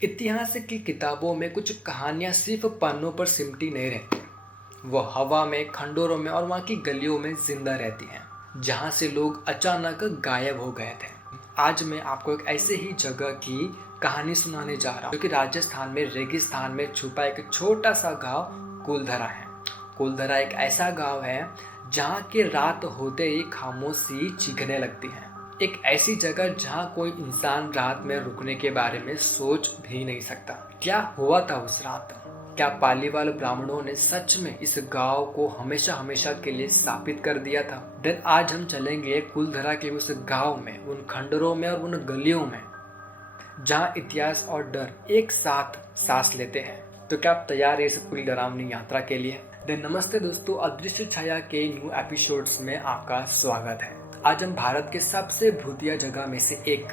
इतिहास की किताबों में कुछ कहानियाँ सिर्फ पन्नों पर सिमटी नहीं रहती, वो हवा में, खंडोरों में और वहाँ की गलियों में जिंदा रहती हैं, जहाँ से लोग अचानक गायब हो गए थे। आज मैं आपको एक ऐसे ही जगह की कहानी सुनाने जा रहा हूँ, जो कि राजस्थान में रेगिस्तान में छुपा एक छोटा सा गांव कुलधरा है। कुलधरा एक ऐसा गांव है जहाँ की रात होते ही खामोशी चीखने लगती है। एक ऐसी जगह जहाँ कोई इंसान रात में रुकने के बारे में सोच भी नहीं सकता। क्या हुआ था उस रात? क्या पालीवाल ब्राह्मणों ने सच में इस गांव को हमेशा हमेशा के लिए स्थापित कर दिया था? देन आज हम चलेंगे कुलधरा के उस गांव में, उन खंडरों में और उन गलियों में जहाँ इतिहास और डर एक साथ सांस लेते हैं। तो क्या आप तैयार हैं इस पूरी डरावनी यात्रा के लिए? नमस्ते दोस्तों, अदृश्य छाया के न्यू एपिसोड्स में आपका स्वागत है। आज हम भारत के सबसे भूतिया जगह में से एक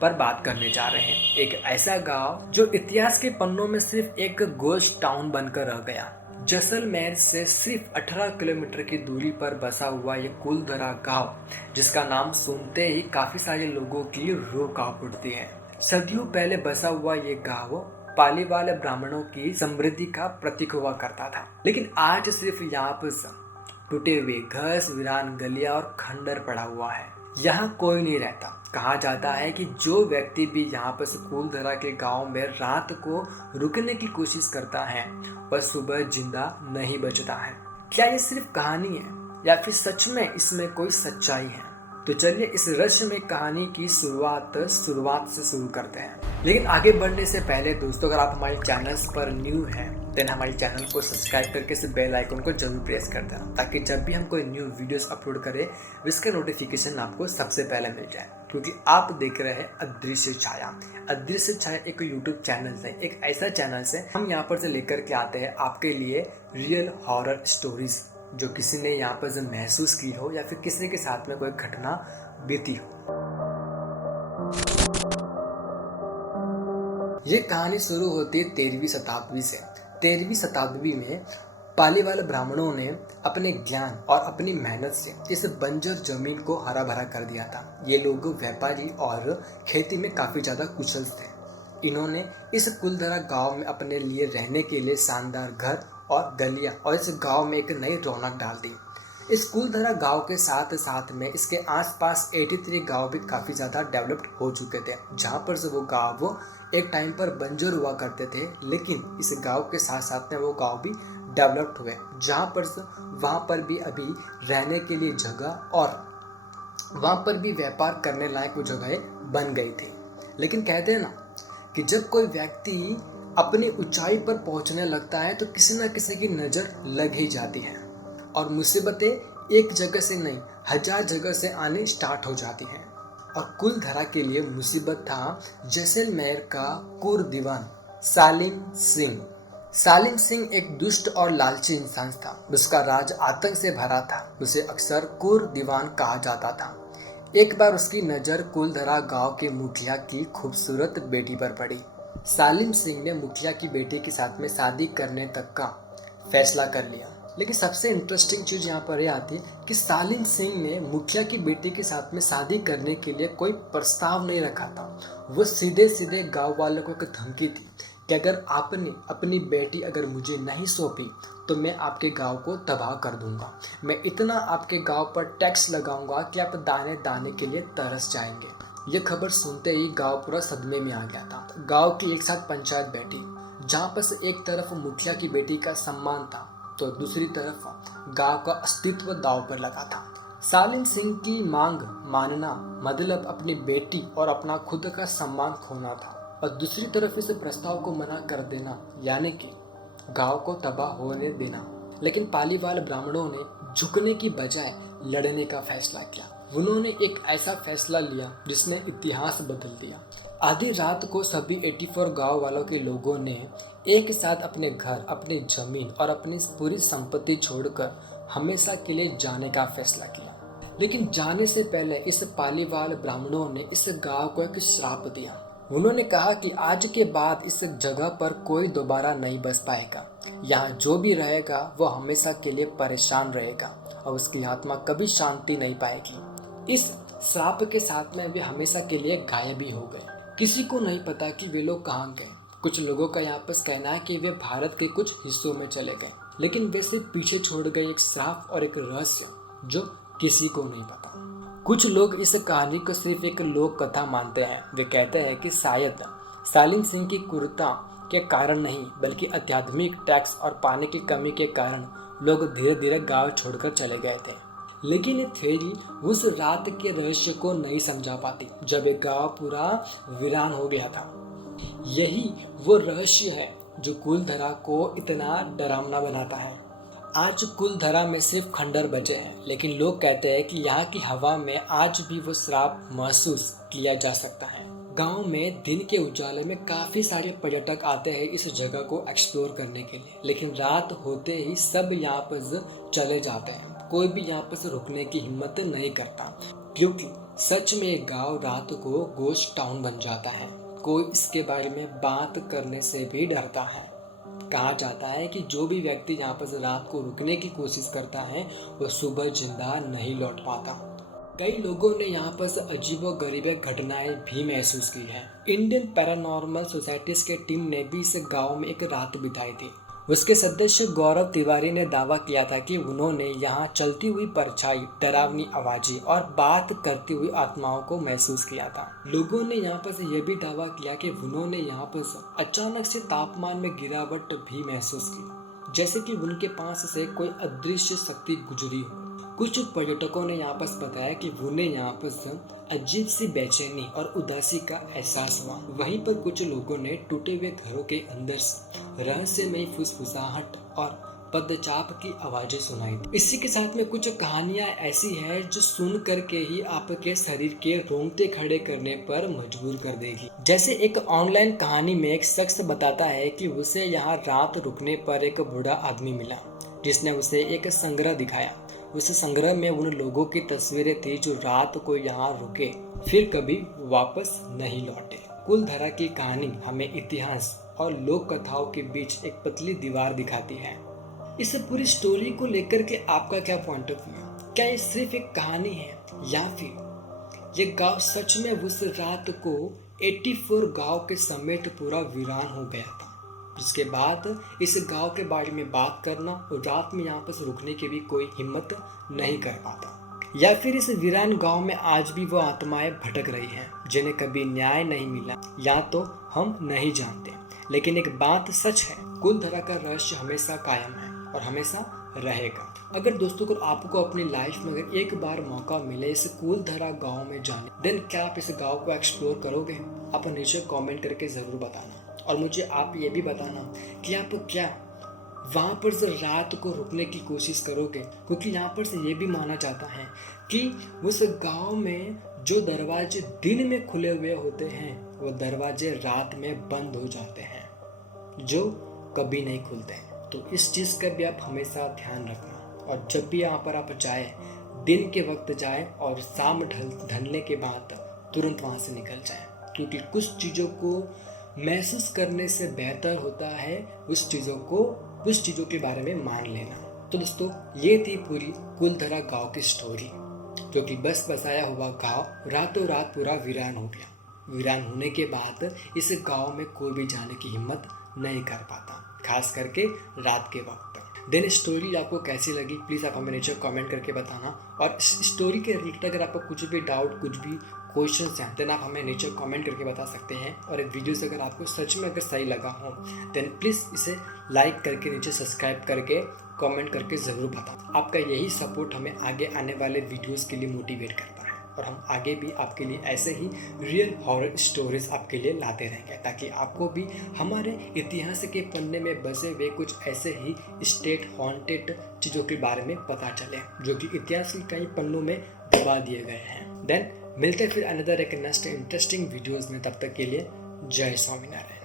पर बात करने जा रहे हैं। एक ऐसा गांव जो इतिहास के पन्नों में सिर्फ एक गोस्ट टाउन बनकर रह गया। जैसलमेर से सिर्फ 18 किलोमीटर की दूरी पर बसा हुआ ये कुलधरा गांव, जिसका नाम सुनते ही काफी सारे लोगों की रूह कांप उठती है। सदियों पहले बसा हुआ ये गांव पालीवाल ब्राह्मणों की समृद्धि का प्रतीक हुआ करता था, लेकिन आज सिर्फ यहाँ पर टूटे हुए घर, वीरान गलियां और खंडर पड़ा हुआ है। यहाँ कोई नहीं रहता। कहा जाता है कि जो व्यक्ति भी यहाँ पर कुलधरा के गांव में रात को रुकने की कोशिश करता है वह सुबह जिंदा नहीं बचता है। क्या ये सिर्फ कहानी है या फिर सच में इसमें कोई सच्चाई है? तो चलिए इस रहस्यमय कहानी की शुरुआत से शुरू करते हैं। लेकिन आगे बढ़ने से पहले दोस्तों, अगर आप हमारे चैनल्स पर न्यू हैं देन हमारे चैनल को सब्सक्राइब करके इस बेल आइकन को जरूर प्रेस कर देना, ताकि जब भी हम कोई न्यू वीडियोस अपलोड करें इसका नोटिफिकेशन आपको सबसे पहले मिल जाए। क्योंकि आप देख रहे हैं अदृश्य छाया। अदृश्य छाया एक यूट्यूब चैनल है, एक ऐसा चैनल है हम यहाँ पर से लेकर के आते हैं आपके लिए रियल हॉरर स्टोरीज, जो किसी ने यहाँ पर महसूस की हो या फिर किसी के साथ में कोई घटना बीती हो। ये कहानी शुरू होती है 13वीं शताब्दी से। 13वीं शताब्दी में पालीवाल ब्राह्मणों ने अपने ज्ञान और अपनी मेहनत से इस बंजर जमीन को हरा भरा कर दिया था। ये लोग व्यापारी और खेती में काफी ज्यादा कुशल थे। इन्होंने इस कुलधरा गांव में अपने लिए रहने के लिए शानदार घर और गलियां और इस गांव में एक नई रौनक डाल दी। इस कुलधरा गांव के साथ साथ में इसके आसपास 83 गांव भी काफी ज्यादा डेवलप्ड हो चुके थे, जहां पर से वो गांव एक टाइम पर बंजर हुआ करते थे, लेकिन इस गांव के साथ साथ में वो गांव भी डेवलप्ड हुए, जहां पर वहां पर भी अभी रहने के लिए जगह और वहां पर भी व्यापार करने लायक वो जगह बन गई थी। लेकिन कहते हैं ना कि जब कोई व्यक्ति अपनी ऊंचाई पर पहुंचने लगता है तो किसी न किसी की नजर लग ही जाती है और मुसीबतें एक जगह से नहीं 1000 जगह से आने स्टार्ट हो जाती हैं। और कुलधरा के लिए मुसीबत था जैसलमेर का कुर दीवान सालिम सिंह। सालिम सिंह एक दुष्ट और लालची इंसान था। उसका राज आतंक से भरा था। उसे अक्सर कुर दीवान कहा जाता था। एक बार उसकी नजर कुलधरा गांव के मुखिया की खूबसूरत बेटी पर पड़ी। सालिम सिंह ने मुखिया की बेटी के साथ में शादी करने तक का फैसला कर लिया। लेकिन सबसे इंटरेस्टिंग चीज यहाँ पर यह आती है कि सालिम सिंह ने मुखिया की बेटी के साथ में शादी करने के लिए कोई प्रस्ताव नहीं रखा था। वो सीधे सीधे गांव वालों को एक धमकी थी कि अगर आपने अपनी बेटी अगर मुझे नहीं सौंपी तो मैं आपके गांव को तबाह कर दूंगा। मैं इतना आपके गांव पर टैक्स लगाऊंगा कि आप दाने दाने के लिए तरस जाएंगे। ये खबर सुनते ही गांव पूरा सदमे में आ गया था। गांव की एक साथ पंचायत बैठी, जहां पर से एक तरफ मुखिया की बेटी का सम्मान था तो दूसरी तरफ गांव का अस्तित्व दांव पर लगा था। सालिम सिंह की मांग मानना मतलब अपनी बेटी और अपना खुद का सम्मान खोना था, और दूसरी तरफ इस प्रस्ताव को मना कर देना यानी कि गांव को तबाह होने देना। लेकिन पालीवाल ब्राह्मणों ने झुकने की बजाय लड़ने का फैसला किया। उन्होंने एक ऐसा फैसला लिया जिसने इतिहास बदल दिया। आधी रात को सभी 84 गांव वालों के लोगों ने एक साथ अपने घर, अपनी जमीन और अपनी पूरी संपत्ति छोड़कर हमेशा के लिए जाने का फैसला किया। लेकिन जाने से पहले इस पालीवाल ब्राह्मणों ने इस गांव को एक श्राप दिया। उन्होंने कहा कि आज के बाद इस जगह पर कोई दोबारा नहीं बस पाएगा। यहाँ जो भी रहेगा वो हमेशा के लिए परेशान रहेगा और उसकी आत्मा कभी शांति नहीं पाएगी। इस श्राप के साथ में वे हमेशा के लिए गायब ही हो गए। किसी को नहीं पता कि वे लोग कहाँ गए, कुछ लोगों का यहाँ पर कहना है कि वे भारत के कुछ हिस्सों में चले गए, लेकिन वे सिर्फ पीछे छोड़ गए एक श्राप और एक रहस्य जो किसी को नहीं पता। कुछ लोग इस कहानी को सिर्फ एक लोक कथा मानते हैं। वे कहते हैं कि शायद सालिम सिंह की क्रूरता के कारण नहीं, बल्कि आध्यात्मिक टैक्स और पानी की कमी के कारण लोग धीरे धीरे गांव छोड़कर चले गए थे। लेकिन ये थ्योरी उस रात के रहस्य को नहीं समझा पाती जब एक गांव पूरा वीरान हो गया था। यही वो रहस्य है जो कुलधरा को इतना डरावना बनाता है। आज कुलधरा में सिर्फ खंडर बचे हैं, लेकिन लोग कहते हैं कि यहाँ की हवा में आज भी वो श्राप महसूस किया जा सकता है। गांव में दिन के उजाले में काफी सारे पर्यटक आते हैं इस जगह को एक्सप्लोर करने के लिए, लेकिन रात होते ही सब यहाँ पर चले जाते हैं। कोई भी यहाँ पर रुकने की हिम्मत नहीं करता, क्योंकि सच में ये गांव रात को गोस्ट टाउन बन जाता है। कोई इसके बारे में बात करने से भी डरता है। कहा जाता है कि जो भी व्यक्ति यहाँ पर रात को रुकने की कोशिश करता है वो सुबह जिंदा नहीं लौट पाता। कई लोगों ने यहाँ पर अजीबोगरीब घटनाएं भी महसूस की हैं। इंडियन पैरानॉर्मल सोसाइटीज के टीम ने भी इस गांव में एक रात बिताई थी। उसके सदस्य गौरव तिवारी ने दावा किया था कि उन्होंने यहाँ चलती हुई परछाई, डरावनी आवाजें और बात करती हुई आत्माओं को महसूस किया था। लोगों ने यहाँ पर यह भी दावा किया कि उन्होंने यहाँ पर अचानक से तापमान में गिरावट भी महसूस की, जैसे कि उनके पास से कोई अदृश्य शक्ति गुजरी हो। कुछ पर्यटकों ने यहाँ पर बताया कि उन्हें यहाँ पर अजीब सी बेचैनी और उदासी का एहसास हुआ। वहीं पर कुछ लोगों ने टूटे हुए घरों के अंदर से रहस्यमयी फुसफुसाहट और पदचाप की आवाजें सुनाई थी। इसी के साथ में कुछ कहानियां ऐसी हैं जो सुन करके ही आपके शरीर के रोंगटे खड़े करने पर मजबूर कर देगी। जैसे एक ऑनलाइन कहानी में एक शख्स बताता है कि उसे यहाँ रात रुकने पर एक बूढ़ा आदमी मिला, जिसने उसे एक संग्रह दिखाया। उस संग्रह में उन लोगों की तस्वीरें थी जो रात को यहाँ रुके फिर कभी वापस नहीं लौटे। कुलधरा की कहानी हमें इतिहास और लोक कथाओं के बीच एक पतली दीवार दिखाती है। इस पूरी स्टोरी को लेकर के आपका क्या पॉइंट ऑफ व्यू? क्या ये सिर्फ एक कहानी है या फिर ये गांव सच में उस रात को 84 गांव के समेत पूरा वीरान हो गया था, जिसके बाद इस गांव के बारे में बात करना और रात में यहाँ पर रुकने की भी कोई हिम्मत नहीं कर पाता? या फिर इस वीरान गांव में आज भी वो आत्माएं भटक रही हैं जिन्हें कभी न्याय नहीं मिला, या तो हम नहीं जानते। लेकिन एक बात सच है, कुलधरा का रहस्य हमेशा कायम है और हमेशा रहेगा। अगर दोस्तों को आपको अपनी लाइफ में अगर एक बार मौका मिले इस कुलधरा गांव में जाने, देन क्या आप इस गांव को एक्सप्लोर करोगे? आप नीचे कमेंट करके जरूर बताना। और मुझे आप ये भी बताना कि आप क्या वहाँ पर से रात को रुकने की कोशिश करोगे, क्योंकि यहाँ पर से ये भी माना जाता है कि उस गांव में जो दरवाजे दिन में खुले हुए होते हैं वो दरवाजे रात में बंद हो जाते हैं, जो कभी नहीं खुलते हैं। तो इस चीज़ का भी आप हमेशा ध्यान रखना। और जब भी यहाँ पर आप जाए, दिन के वक्त जाए और शाम ढलने के बाद तुरंत वहाँ से निकल जाए, क्योंकि कुछ चीज़ों को महसूस करने से बेहतर होता है कुछ चीज़ों के बारे में मान लेना। तो दोस्तों, ये थी पूरी कुलधरा गांव की स्टोरी, जो कि बस बसाया हुआ गांव रातों रात पूरा वीरान हो गया। वीरान होने के बाद इस गांव में कोई भी जाने की हिम्मत नहीं कर पाता, खास करके रात के वक्त। देन स्टोरी आपको कैसी लगी प्लीज़ आप हमें नीचे कमेंट करके बताना। और इस स्टोरी के रिलेटेड अगर आपको कुछ भी डाउट, कुछ भी क्वेश्चंस हैं, देन आप हमें नीचे कमेंट करके बता सकते हैं। और एक वीडियो से अगर आपको सच में अगर सही लगा हो, देन प्लीज़ इसे लाइक करके नीचे सब्सक्राइब करके कमेंट करके ज़रूर बताना। आपका यही सपोर्ट हमें आगे आने वाले वीडियोज़ के लिए मोटिवेट करता है, और हम आगे भी आपके लिए ऐसे ही रियल हॉरर स्टोरीज आपके लिए लाते रहेंगे, ताकि आपको भी हमारे इतिहास के पन्ने में बसे हुए कुछ ऐसे ही स्टेट हॉन्टेड चीज़ों के बारे में पता चले, जो कि इतिहास के कई पन्नों में दबा दिए गए हैं। देन मिलते फिर अनदर एक नेक्स्ट इंटरेस्टिंग वीडियोज़ में। तब तक के लिए जय स्वामीनारायण।